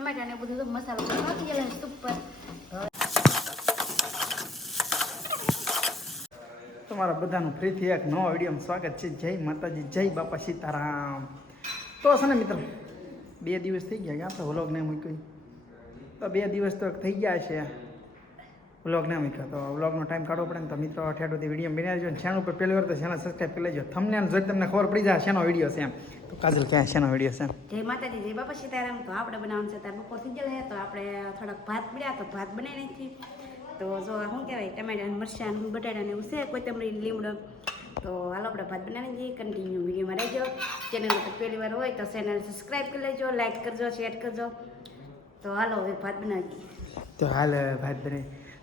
ટમેટા ને બધું તો મસાલો નાખી ગયેલો છે ઉપર તમારા બધાનું ફરીથી એક નવો વિડીયોમાં સ્વાગત છે. જય માતાજી, જય બાપા સીતારામ. તો છે ને મિત્રો, બે દિવસ થઈ ગયા કે તો વ્લોગ ને મૂક્યો. તો બે દિવસ તો થઈ ગયા છે. વ્લોગ ના મૂક્યો. તો વ્લોગનો ટાઈમ કાઢવો પડે ને તો મિત્રો અઠવાડિયેથી વીડિયો બની આવજો ચેનલ ઉપર પહેલી વાર તો ચેનલ સબસ્ક્રાઈબ કરી લેજો. થમને જોઈ તમને ખબર પડી જાય શેનો વીડિયો છે એમ. તો કાજલ ક્યાં શેનો વીડિયો છે જય માતાજી જય બાપા સીતારામ. તો આપણે બનાવવાનું છે ત્યારે બપોર થઈ છે તો આપણે થોડાક ભાત મળ્યા તો ભાત બનાવી નાખી તો જો શું કહેવાય ટમેટા મરચાં બટાટા ને ઉસે કોઈ કોથમરી લીમડો. તો હાલો આપણે ભાત બનાવી દઈએ કન્ટિન્યુ વિડીયોમાં રહેજો. ચેનલ ઉપર પહેલી વાર હોય તો ચેનલ સબસ્ક્રાઈબ કરી લેજો લાઈક કરજો શેર કરજો. તો હાલો હવે ભાત બનાવી તો હાલ ભાત બને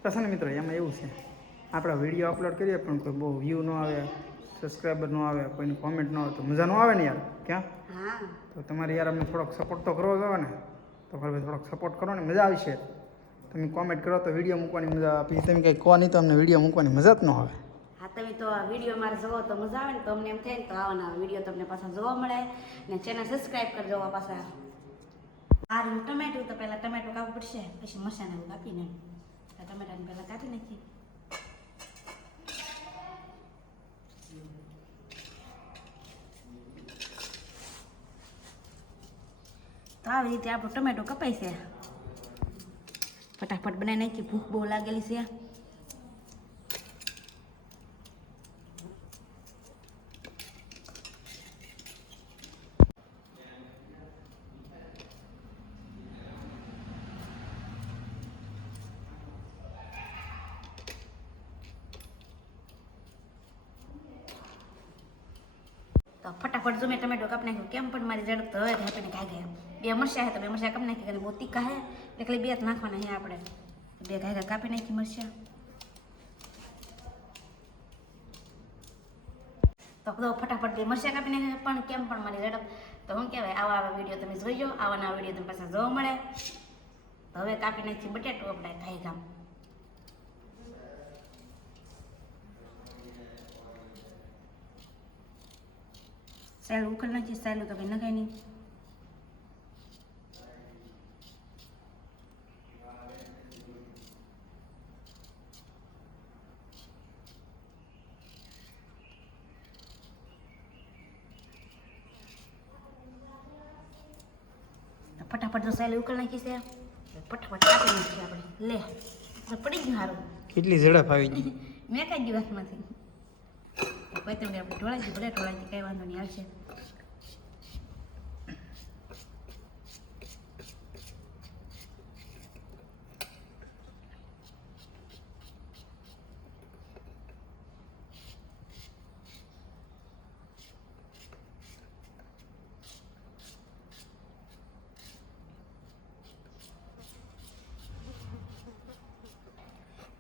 તો છે ને મિત્રો એમાં એવું છે. આપણે વીડિયો અપલોડ કરીએ પણ કોઈ બહુ વ્યૂ ન આવે સબસ્ક્રાઈબર ન આવે કોઈની કોમેન્ટ ન આવે તો મજા ન આવે ને યાર ક્યાં? હા. તો તમારે યાર અમને થોડોક સપોર્ટ તો કરવો જોઈએ ને. તો ભાઈ થોડોક સપોર્ટ કરો ને મજા આવશે તમે કોમેન્ટ કરો તો વીડિયો મૂકવાની મજા આપી પછી તમે કંઈ કહો નહીં તો અમને વીડિયો મૂકવાની મજા જ ન આવે. હા તમે તો આ વીડિયો મારે જોવો તો મજા આવે ને તો અમને એમ થાય ને તો આવવાના વીડિયો તમને પાછા જોવા મળે. ને ચેનલ સબસ્ક્રાઈબ કરજો પાછા. આ ટમેટું તો પહેલાં ટમેટું કાપવું પડશે પછી મસાલા કાપીને. ટમેટાને પહેલાં કાપી નાખીએ તો આવી રીતે આપણું ટમેટો કપાય છે ફટાફટ બનાવી નાખી ભૂખ બહુ લાગેલી છે તો ફટાફટ જો મેં ટમેટો કાપી નાખ્યું, કેમ પણ મારી ઝડપ તો હવે કાપીને ખાઈ ગયા બે મરચાં હે તો બે મરચાં કાપી નાખી, અને બહુ કહે, એટલે બે જ નાખવાના હે આપણે. બે ઘાય કાપી નાખી મરચાં. તો બધો ફટાફટ બે મરચાં કાપી નાખ્યા, પણ કેમ પણ મારી ઝડપ તો શું કહેવાય, આવા આવા વીડિયો તમે જોઈજો આવા નવા વીડિયો તમે પાછા જોવા મળે. તો હવે કાપી નાખી બટેટું, આપણે ખાઈ ગામ સાયલું ઉકળ નાખી સાયલું તો કંઈ નખાય નહીં તો ફટાફટ જો સાયલું ઉકળ નાખી છે ફટાફટ કાપી નાખીએ આપણે લે તો પડી ગયું સારું કેટલી ઝડપ આવી ગઈ મેં કઈ દિવસમાંથી કોઈ તમને આપણે ઢોળાઈ ભલે ઢોળાઈ કઈ વાંધો નહીં આવશે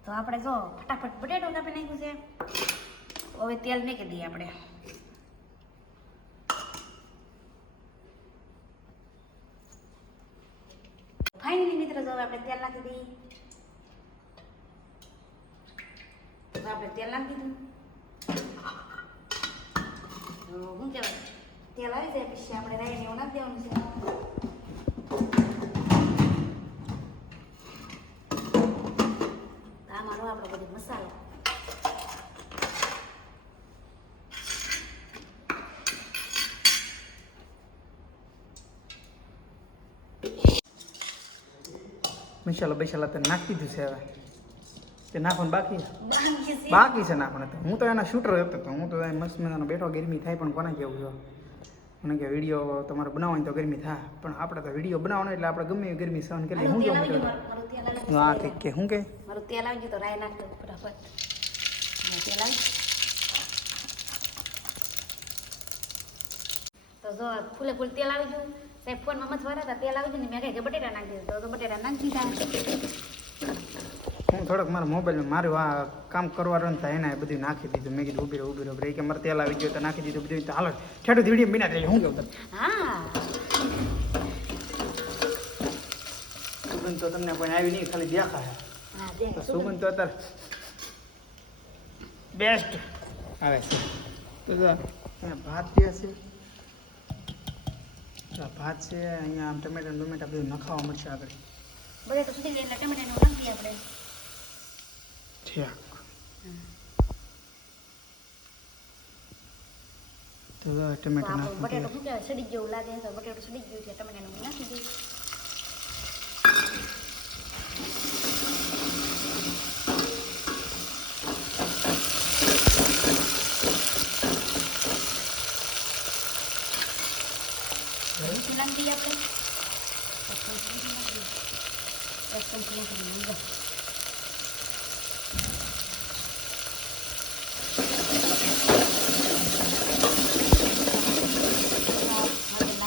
તો આપણે જો ફટાફટ બટેટો કાપી નાખ્યું છે હવે તેલ નાખી દઈએ આપણે. ફાઇનલી મિત્રો હવે આપણે તેલ નાખી દઈએ. આપણે તેલ નાખી દીધું. શું કહેવાય, તેલ આવી જાય પછી આપણે રાઈને એવું નાખી દેવાનું છે. આ મારો આપણો બધો મસાલો. મસાલા બસાલા તને નાખી દીધું છે હવે. તે નાખવાનું બાકી બાકી છે. નાખવાનું તો હું તો એના શૂટર હતો. તો હું તો એ મસ્ત મજાનો બેઠો ગરમી થાય પણ કોને કેવું છો? મને કે વીડિયો તમારે બનાવવાની તો ગરમી થાય. પણ આપણે તો વીડિયો બનાવવાનો એટલે આપણે ગમે એવી ગરમી સહન કરી હું કેવું મિત્રો. હા કે કે હું કે? મારું તેલ આવી ગયું તો ફટાફટ. તેલ આવી તો જો ફૂલે ફૂલ તેલ આવી ગયું સાહેબ ફોનમાં મત ભરા હતા તેલ આવી ગયું ને મેં કહે કે બટેટા નાખી દીધો તો બટેટા નાખી દીધા હું થોડોક મારા મોબાઈલમાં મારું આ કામ કરવાનું થાય એને બધું નાખી દીધું. મેં કીધું ઊભી રહો ઊભી રહો. બ્રેક કે મારે તેલ આવી ગયો તો નાખી દીધું બધું. તો હાલો ઠેઠું ધીડી બિના થઈ હું કેવું હા. સુગંધ તો તમને કોઈ આવી નહીં ખાલી દેખાય. હા દેખ તો સુગંધ તો અત્યારે બેસ્ટ આવે છે. તો ભાત જે છે ભાત છે અહીંયા આમ ટમેટા ટમેટા બધું નખાવા મળશે આગળ. બધા તો સુધી એટલે ટમેટાનું નાખી આપણે. ઠીક. તો ટમેટા આપણું બટેટું સડી ગયું લાગે તો બટેટું સડી ગયું છે ટમેટાનું નાખી દઈએ મીઠું નાખી દઈએ આપણે એક ચમચી મીઠું નાખી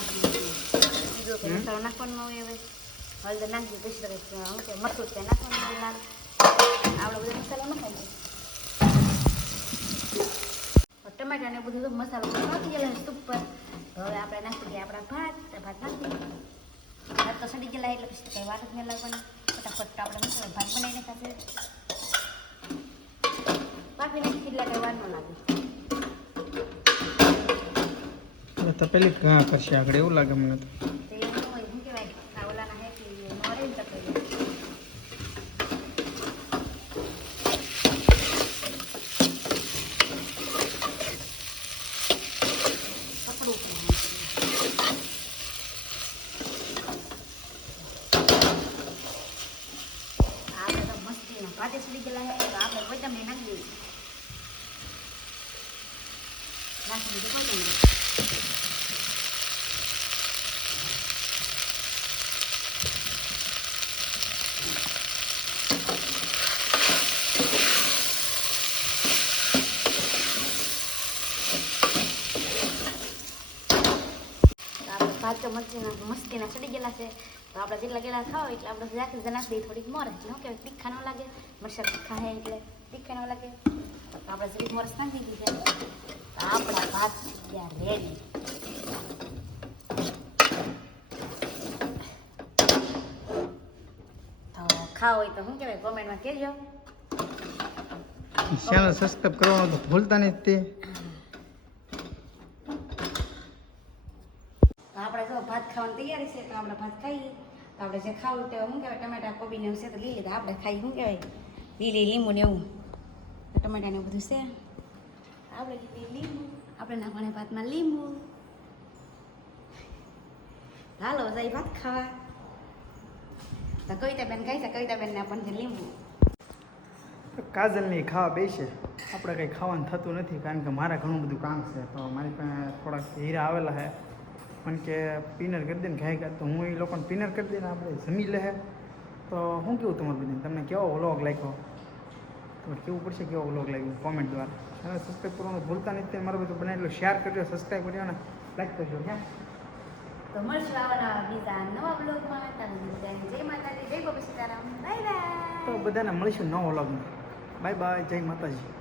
બીજો કંઈ હમ? મસાલો નાખવાનો હોય હવે હળદર નાખી પછી શું કે છે નાખવાનું લાલ આવડો બધો મસાલો દઈએ ટમાટા ને બધું મસાલો નાખી ગયેલા સૂપ પર હવે આપણે નાખી દઈએ આપણા ભાત ભાત નાખી ભાત તો સડી ગયેલા એટલે પછી વાત જ નહીં લાગવાની ફટાફટ આપણે મસાલો ભાત બનાવીને ખાશે બાકી નાખી એટલે કંઈ વાર લાગે હવે તો પેલી ઘા કરશે આગળ. એવું લાગે મને તો તો એ શું હોય શું કહેવાય આ ઓલાના હેઠી નોરે ને તકલીફ કપડું પણ આપણે તો મસ્તીના ભાતે સડી ગયેલા છે તો આપણે કોથમીર નાખી દઈએ નાખી દીધું કોથમીર તો આપણે ભાત તો મસ્તીના મસ્તીના ચડી ગયેલા છે તો આપણે જેટલા ગયેલા ખાવ એટલે આપણે જાતે જ નાખી દઈએ થોડીક મોરે એટલે શું કહેવાય તીખા ન લાગે મરચાં તીખા હે એટલે તીખા ન લાગે તો આપણે જરીક મોરસ નાખી દીધી છે તો આપણા ભાત ત્યાં રેડી તો ખાવ હોય તો શું કહેવાય કોમેન્ટમાં કહેજો ચેનલ સબસ્ક્રાઈબ કરવાનું તો ભૂલતા નહીં તે તો આપણે જો ભાત ખાવાની તૈયારી છે, તો આપણે ભાત ખાઈએ. તો આપણે જે ખાવું તે શું કહેવાય, ટમેટા, કોબીને એવું છે તો લઈ લીધા આપણે ખાઈ શું કહેવાય? લીલી લીંબુ ને એવું. ટમેટા ને એવું બધું છે. આપણે લીધી લીંબુ. આપણે નાખવાના ભાતમાં લીંબુ. હાલો જઈ ભાત ખાવા. તો કવિતાબેન ખાઈ છે કવિતાબેન ને આપણને લીંબુ. કાજલની ખાવા બેસે. આપણે કંઈ ખાવાનું થતું નથી, કારણ કે મારે ઘણું બધું કામ છે. તો મારી પાસે થોડાક હીરા આવેલા છે. પણ કે પિનર કરી દે ને ખાઈ ગયા તો હું એ લોકોને પિનર કરી દઈને આપણે જમી લે તો શું કેવું તમારું બધું? તમને કેવો વ્લોગ લાગ્યો? તમારે કેવું પડશે કેવો વ્લોગ લાગ્યો કોમેન્ટ દ્વારા? અને સબસ્ક્રાઈબ કરવાનું ભૂલતા તે મારું બધું એટલું શેર કરજો સબસ્ક્રાઈબ કરજો અને લાઈક કરજો ક્યાં તો મળશું આવવાના બીજા નવા બ્લોગમાં ત્યાં બધાને જય માતાજી જય ગોપી સીતારામ. બાય બાય તો બધાને મળીશું નવો વ્લોગમાં. બાય બાય જય માતાજી.